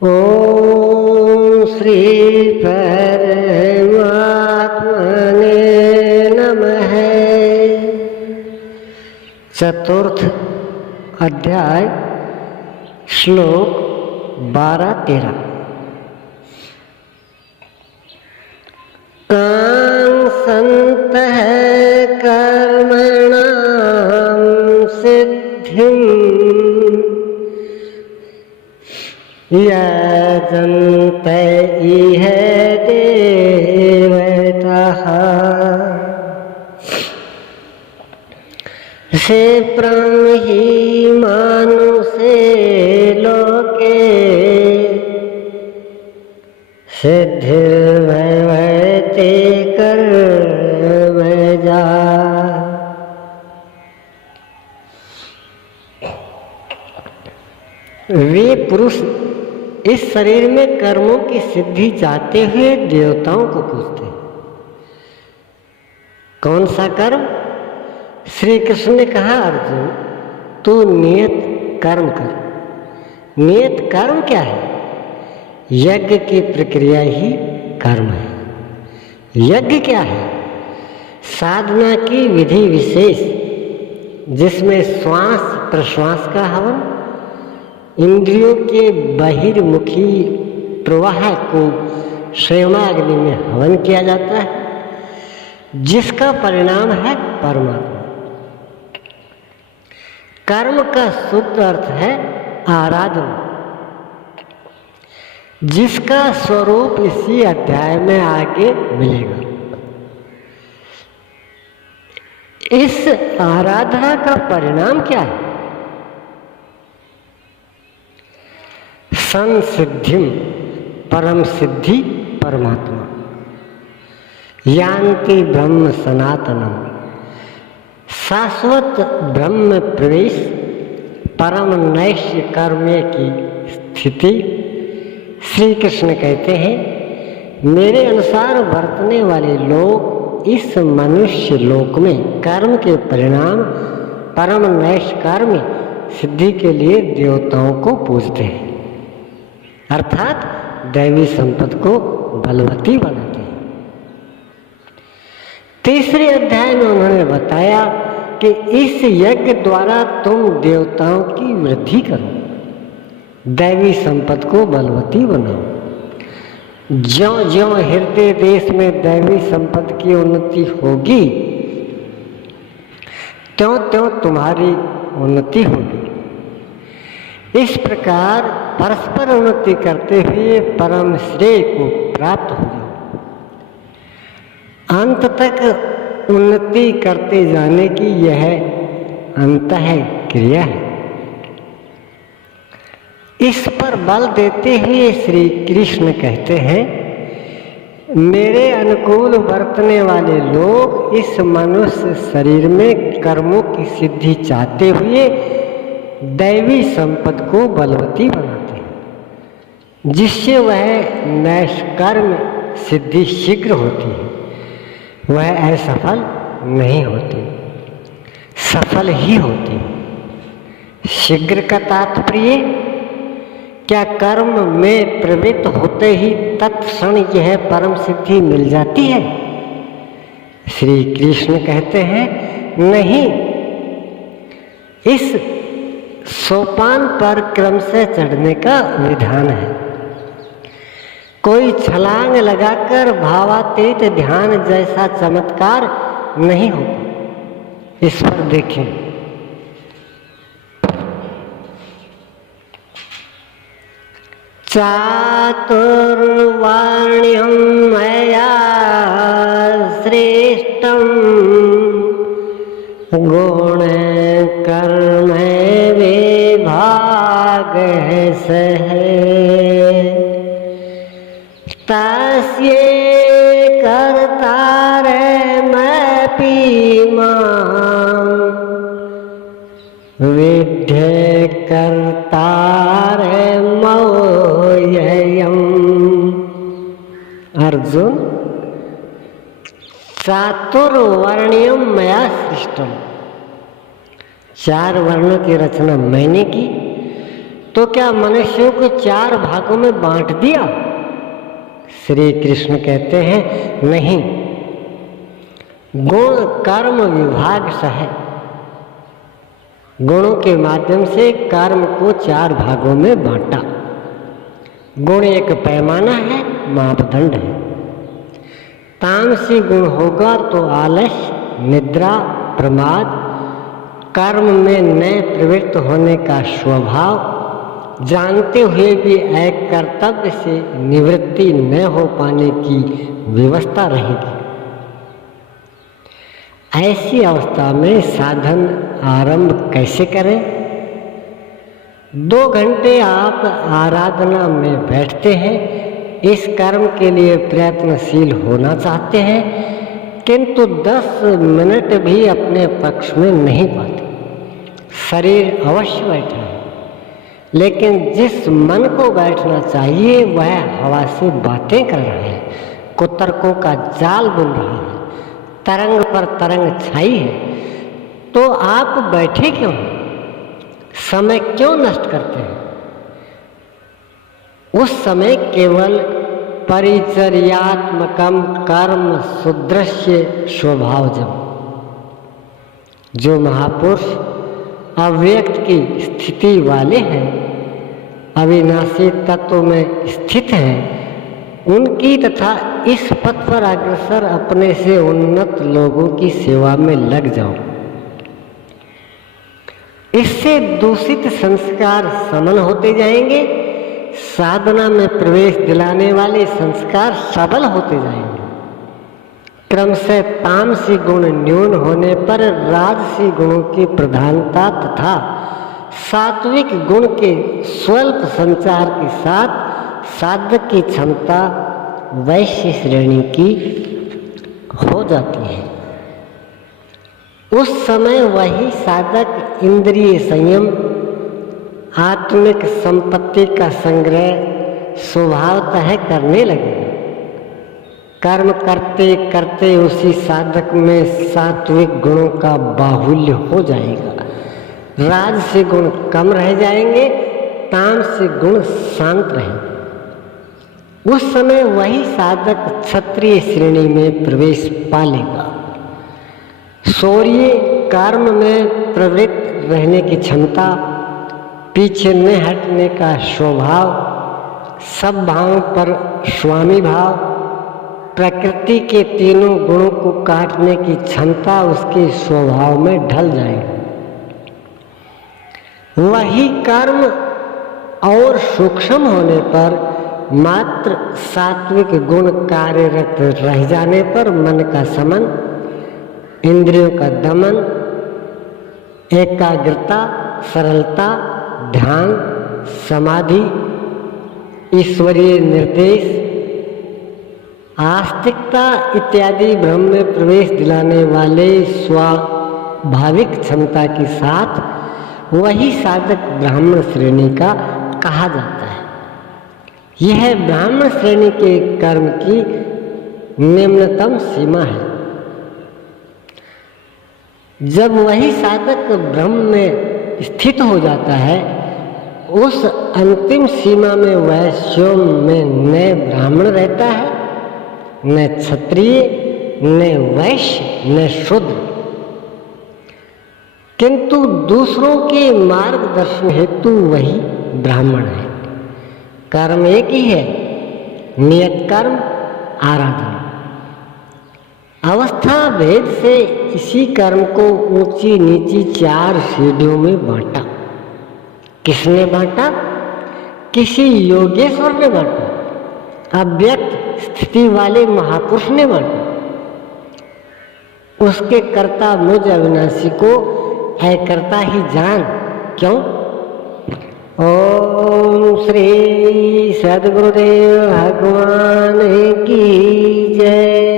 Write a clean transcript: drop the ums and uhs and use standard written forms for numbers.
ओम श्री परमात्मने नमः। चतुर्थ अध्याय श्लोक 12-13। कांक्षन्तः कर्मणां सिद्धिं यजन्त इह देवताः क्षिप्रं हि मानुषे लोके सिद्धिर्भवति कर्मजा। वे पुरुष इस शरीर में कर्मों की सिद्धि चाहते हुए देवताओं को पूजते हैं। कौन सा कर्म? श्री कृष्ण ने कहा, अर्जुन तू नियत कर्म कर। नियत कर्म क्या है? यज्ञ की प्रक्रिया ही कर्म है। यज्ञ क्या है? साधना की विधि विशेष जिसमें श्वास प्रश्वास का हवन, इंद्रियों के बहिर्मुखी प्रवाह को श्रेणाग्नि में हवन किया जाता है, जिसका परिणाम है परमात्मा। कर्म का शुद्ध अर्थ है आराधना, जिसका स्वरूप इसी अध्याय में आगे मिलेगा। इस आराधना का परिणाम क्या है? संसिद्धिम, परम सिद्धि परमात्मा। यान्ति ब्रह्म सनातनम, शाश्वत ब्रह्म प्रवेश, परम नैष्य कर्म की स्थिति। श्री कृष्ण कहते हैं, मेरे अनुसार वर्तने वाले लोग इस मनुष्य लोक में कर्म के परिणाम परम नैष्य कर्म सिद्धि के लिए देवताओं को पूजते हैं, अर्थात दैवी संपत्ति को बलवती बनाते हैं। तीसरे अध्याय में उन्होंने बताया कि इस यज्ञ द्वारा तुम देवताओं की वृद्धि करो, दैवी संपत्ति को बलवती बनाओ। ज्यों ज्यों हृदय देश में दैवी संपत्ति की उन्नति होगी, त्यों त्यों तुम्हारी उन्नति होगी। इस प्रकार परस्पर उन्नति करते हुए परम श्रेय को प्राप्त हो जाओ। अंत तक उन्नति करते जाने की यह अंतः क्रिया है। इस पर बल देते हुए श्री कृष्ण कहते हैं, मेरे अनुकूल वर्तने वाले लोग इस मनुष्य शरीर में कर्मों की सिद्धि चाहते हुए दैवी संपत्ति को बलवती बनाते हैं, जिससे वह नैष्कर्म सिद्धि शीघ्र होती है, वह असफल नहीं होती, सफल ही होती। शीघ्र का तात्पर्य, क्या कर्म में प्रवृत्त होते ही तत्क्षण यह परम सिद्धि मिल जाती है? श्री कृष्ण कहते हैं, नहीं, इस सोपान पर क्रम से चढ़ने का विधान है। कोई छलांग लगाकर भावातीत ध्यान जैसा चमत्कार नहीं होता। इस पर देखें, चातुर्वर्ण्यं मया श्रेष्ठं गुण कर्म विभागः सः तस्य कर्तारमपि मां विद्य कर्तारमव्ययम्। अर्जुन, चातुर्वर्ण्यम मया सृष्टम, चार वर्णों की रचना मैंने की, तो क्या मनुष्यों को 4 भागों में बांट दिया? श्री कृष्ण कहते हैं नहीं, गुण कर्म विभाग सह, गुणों के माध्यम से कर्म को 4 भागों में बांटा। गुण एक पैमाना है, मापदंड है। तामसी गुण होगा तो आलस्य, निद्रा, प्रमाद, कर्म में न प्रवृत्त होने का स्वभाव, जानते हुए भी एक कर्तव्य से निवृत्ति न हो पाने की व्यवस्था रहेगी। ऐसी अवस्था में साधन आरंभ कैसे करें? 2 घंटे आप आराधना में बैठते हैं, इस कर्म के लिए प्रयत्नशील होना चाहते हैं, किंतु 10 मिनट भी अपने पक्ष में नहीं पाते। शरीर अवश्य बैठा है, लेकिन जिस मन को बैठना चाहिए वह हवा से बातें कर रहा है, कुतर्कों का जाल बुन रहा है, तरंग पर तरंग छाई है। तो आप बैठे क्यों हैं? समय क्यों नष्ट करते हैं? उस समय केवल परिचर्यात्मकम कर्म सुदृश्य स्वभावजम, जो महापुरुष अव्यक्त की स्थिति वाले हैं, अविनाशी तत्व में स्थित हैं, उनकी तथा इस पथ पर अग्रसर अपने से उन्नत लोगों की सेवा में लग जाओ। इससे दूषित संस्कार समन होते जाएंगे, साधना में प्रवेश दिलाने वाले संस्कार सबल होते जाएंगे। क्रमशः तामसी गुण न्यून होने पर राजसी गुणों की प्रधानता तथा सात्विक गुण के स्वल्प संचार के साथ साधक की क्षमता वैश्य श्रेणी की हो जाती है। उस समय वही साधक इंद्रिय संयम, आत्मिक संपत्ति का संग्रह स्वभावतः करने लगेगा। कर्म करते करते उसी साधक में सात्विक गुणों का बाहुल्य हो जाएगा। राजसी गुण कम रह जाएंगे, तामसी गुण शांत रहेंगे। उस समय वही साधक क्षत्रिय श्रेणी में प्रवेश पा लेगा। शौर्य, कर्म में प्रवृत्त रहने की क्षमता, पीछे न हटने का स्वभाव, सब भावों पर स्वामी भाव, प्रकृति के तीनों गुणों को काटने की क्षमता उसके स्वभाव में ढल जाएगी। वही कर्म और सूक्ष्म होने पर मात्र सात्विक गुण कार्यरत रह जाने पर मन का समन, इंद्रियों का दमन, एकाग्रता, सरलता, ध्यान, समाधि, ईश्वरीय निर्देश, आस्तिकता इत्यादि ब्रह्म में प्रवेश दिलाने वाले स्वाभाविक क्षमता के साथ वही साधक ब्राह्मण श्रेणी का कहा जाता है। यह ब्राह्मण श्रेणी के कर्म की निम्नतम सीमा है। जब वही साधक ब्रह्म में स्थित हो जाता है, उस अंतिम सीमा में वह स्वयं में न ब्राह्मण रहता है, न क्षत्रिय, न वैश्य, न शूद्र, किंतु दूसरों के मार्गदर्शन हेतु वही ब्राह्मण है। कर्म एक ही है, नियत कर्म, आराधना। अवस्था भेद से इसी कर्म को ऊंची नीची 4 सीढ़ियों में बांटा। किसने बांटा? किसी योगेश्वर ने बांटा, अव्यक्त स्थिति वाले महापुरुष ने बांटा। उसके कर्ता मुझ अविनाशी को अकर्ता ही जान। क्यों? ओम श्री सद्गुरुदेव भगवान की जय।